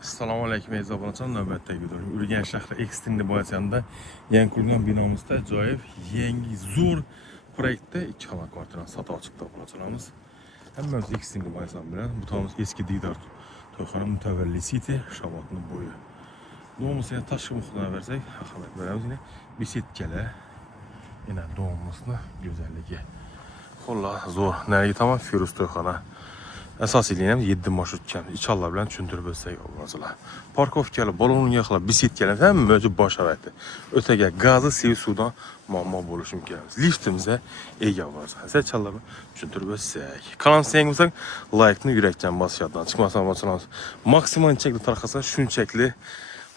Assalomu alaykum aziz obunachilar, navbatdagi video. Urganch shahri Extended boyasida yangi qurilgan binomizda ajoyib, yangi zo'r proyektda 2 xona kvartirani sotib chiqdi obunachilarimiz. Hammamiz Extended boyasida bilan bu tomimiz eski Digdor to'yxona mutavalli City Shabotning bo'yi. Domimizga tashqi muhitdan bersak, ahamiyat beramiz. Yine besetkalar, yine domimizni go'zalligi. Xullas, zo'r. Nariga tomon Firuz to'yxona. Asosiyligini ham 7 marshrutkan. İnshaalloh bilan tushuntirib o'tsak bo'ladi. Parkovkalar, balonga qilib, besetkalar hamma o'zi bosh sharoiti. O'taga gazi, suv suvdan muammo bo'lishi mumkin emas. Liftimizga ega bo'ladi. Inshaalloh tushuntirib o'tsak. Kanal sevsangiz, like-ni yurakdan bosishdan chiqmasan bo'lsangiz, maksimal chekli tarqasa shunchakli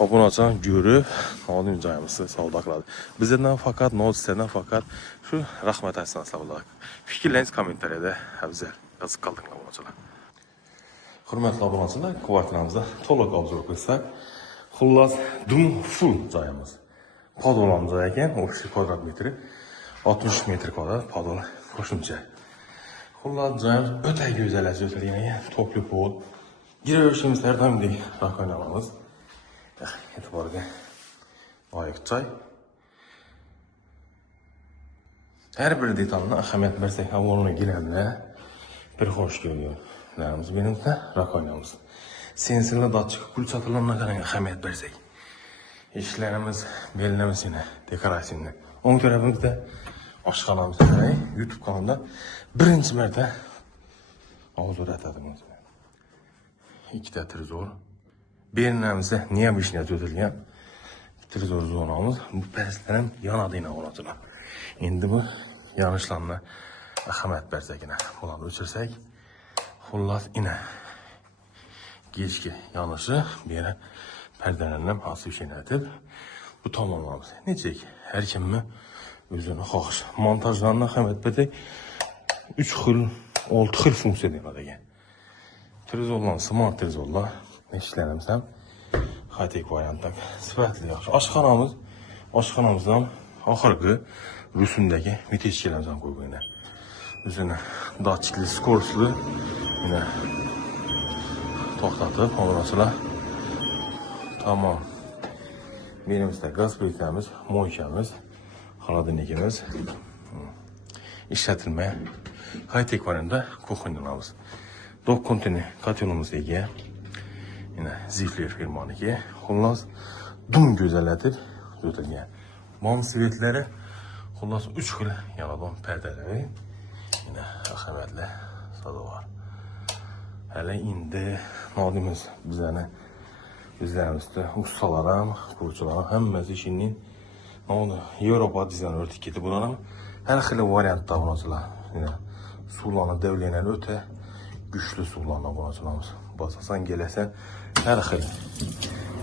obunachilar ko'rib, oldin joyimizni savdo qiladi. Bizdan faqat nozizlardan faqat shu rahmat aytsanizlar bo'ladi. Fikrlaringiz kommentariyada afzal yozib qolding obunachilar. Hurmatli obunachilar, kvartiramizda to'liq obzor qilsak, xullas dum full joyimiz. Podolamiz ekan, 30 kvadrat metri, 60 metr kvadrat podol qo'shimcha. Xullas joyimiz o'ta go'zal ajratilgan, topli pod. Girishimiz har doimdek rakonamiz. E'tiborga loyiq joy. Har bir detalni ahamiyat bersak, avvalini gilamlar bir xo'sh ko'rgan. Namiz benimizda rakonamiz. Sensorli datchik pulsatorlarga qarang ahamiyat bersak. Eshiklarimiz bellamizini, dekoratsiyani. O'ng tarafimizda oshxonamiz bor. YouTube kanalida birinchi marta hozir aytadimiz. Ikkita televizor. Bernamizda neobычно o'tilgan televizor zonamiz. Bu pastlar ham yonadi inovatlar. Endi bu yonishlarni ahamiyat bersakina, bularni o'chirsak, xullas ina kechki yonishi beri perdelerden ham asosiylanib bu tomonlamiz. Nechik har kimni o'zini xohish. Montajlarni ahamiyat bersak, 3 xil, 6 xil funksiya bo'ladi ekan. Televizorlar, smart televizorlar, eshiklarimiz ham high-tech variantda sifatli yaxshi. Oshxonamizdan oxirgi rusumdagi mitechkalarimiz ham qo'ygan. O'zini datchikli, skorsli, yine to'xtatib, obunachilar. Tamam. Menimizda gaz plitamiz, moykamiz, xolodilnikimiz ishlatilmagan high-tech variantda kuxnyamiz. Dok konteyner kotelimiz ega. Yine Zifler firmaniki. Xullas dum go'zallatib o'tilgan. Mom svetlari xullas 3 xil yonadon perdalari. Yine ahamiyatli soda var. Hali endi nodimiz bizlerimizde ustalar ham, quruvchilar ham hammasi ishning Yevropa dizayn etiketi bular ham har xil variantda bo'ladilar. Yine suvlarni davlanan o'ta güçlü suvlarni bo'ladilar. Basasan gelasan her xil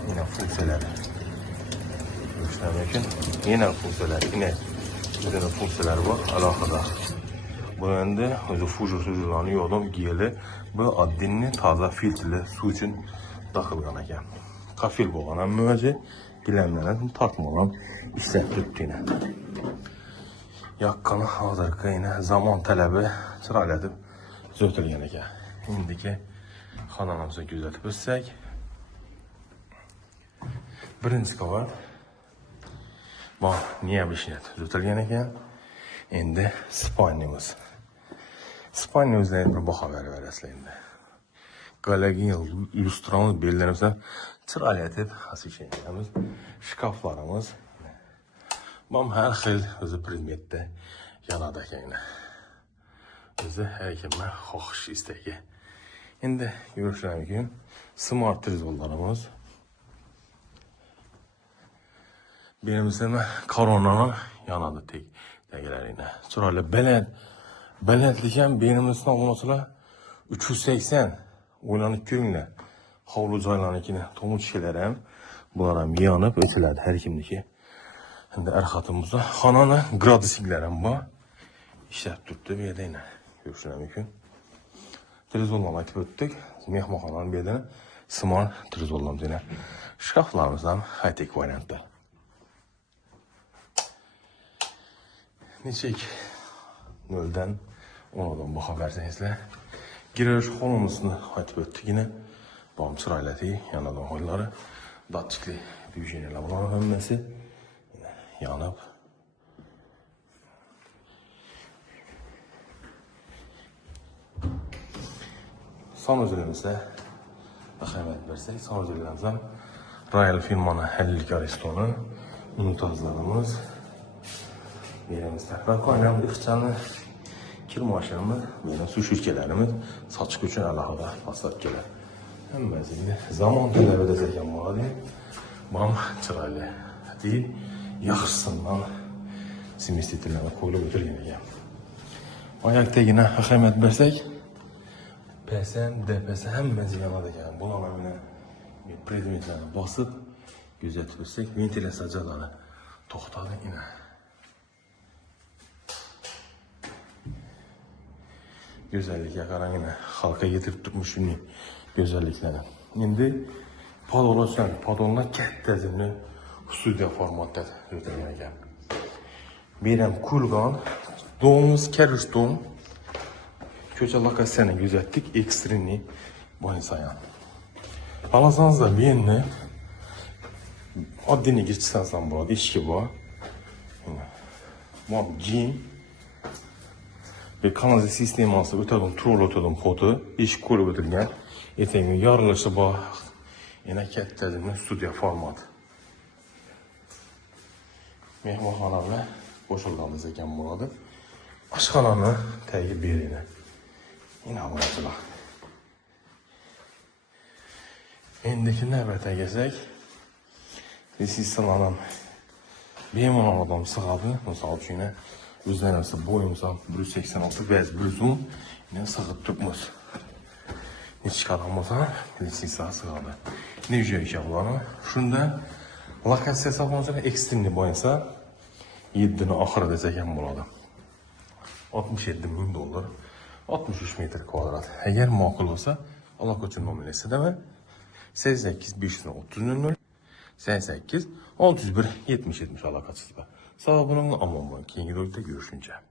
yine funksiyalar. Mümkün. Yine funksiyalar, yine bizde funksiyalar var alohida. Bu endi o'zi fujo'larni yo'ldan geli bu oddinni toza filtrli suv uchun taqilgan ekan. Qafil bo'lgan hamma o'zi gilamlarni tortmagan ishlab turibdi. Yaqqani hozirgi yine zamon talabi chiroylatib zo'tilgan ekan. Endiki xonamizni kuzatib o'tsak, birinchi qavat bu neobычно zo'tilgan ekan. Endi spannimiz. Spannimizda bir baho berasizlar endi. Galagen lyustramiz bellarimiz chiroylatib asosiyamiz, shkaflarimiz. Bom har xil o'zi predmetda yonadi ekan. O'zi har kimni xohish istagi. Endi ko'rishlar mumkin. Smart televizorlarimiz. Berimizda koronani yonadi tek tegilarini. Chiroyli balandlik ham berimizdan obunachilar 380 o'ylanib ko'ringlar. Hovli joylarnikini to'mutishlar ham bular ham yonib o'tiladi har kimniki. Endi arxatimizda xonani gradusinglar ham bor. İşlab turibdi bu yerda yana. Ko'rishlar mumkin. Televizorlarni aytib o'tdik. Mehmonxonaning bu yerda smart televizorlarimiz yana. Shkaflarimiz ham high-tech variantda. Nechik 0dan 10dan baho bersangizlar, girish xonamizni aytib o'tdik. Yine Doğum çırayladı, yanadan oyları. Datçıklı düğüşeniyle bulan ömmesi. Yanıp. Son özürümüzde əhəmiyyət versək, son özürlərimizdən Royal firmanın həllilik arestonu, unutazlarımız, yerimiz təhvəl qaynayan ixcanı, kir maşınımız, yine su şirkələrimiz, saçıq üçün əlaqədə fasad gələr. Həm məzilli zaman tələb edəcəkən mühadi, bam çıraylı deyil, yaxşısından simistitilərini qoyulub ötür yenə gəl. Ayaqda yine əhəmiyyət versək, PSM, DPS hem menzilana da gelin. Buna hemen predmetlerine basıp gözetirirsek ventilasiya sacaları toxtadı yine. Güzellik yakaran yine halka getirip tutmuş şimdi güzellikleri. Şimdi padonlar kəttəzimli studiya formatda ötürmeye gel. Birəm kulgan, donumuz keriş don. Köçə lokasiyonu gözettik, ekstrini Bonisayan. Alasanız da birini addini geçsənsən burada, işki var. Bu cim ve kanalizasyon sistemi alsa ötədim, trol ötədim potu, iş koyup ötürgən. Etəyin yarılışı bax, yine kəttəlimlə studiya format. Mehmanxanamla qoşulduğumuz ekan burada. Aşxananı təqib birini. Yine alıcılar. Endiki növbətə gəlsək, sistemanın benim adam sığadı, misal üçün yine üzərəmsə boyumsa 186 vəz büzüm, yine sığıb tutmuz. Hiç qaramızsa, lisisa sığadı. Ne ücret yapılanı? Şunda lokasiya hesablanacaq ekstremli boyunsa 7'ni axır edəcəkən burada. 67.000 dolar. 63 metr kvadrat. Eğer makul olsa Allah koçun nominesi de mi? 88 530 00 88 601 70 70 alakasız. Sağ olun, aman bakın. Yeni videoda görüşünce.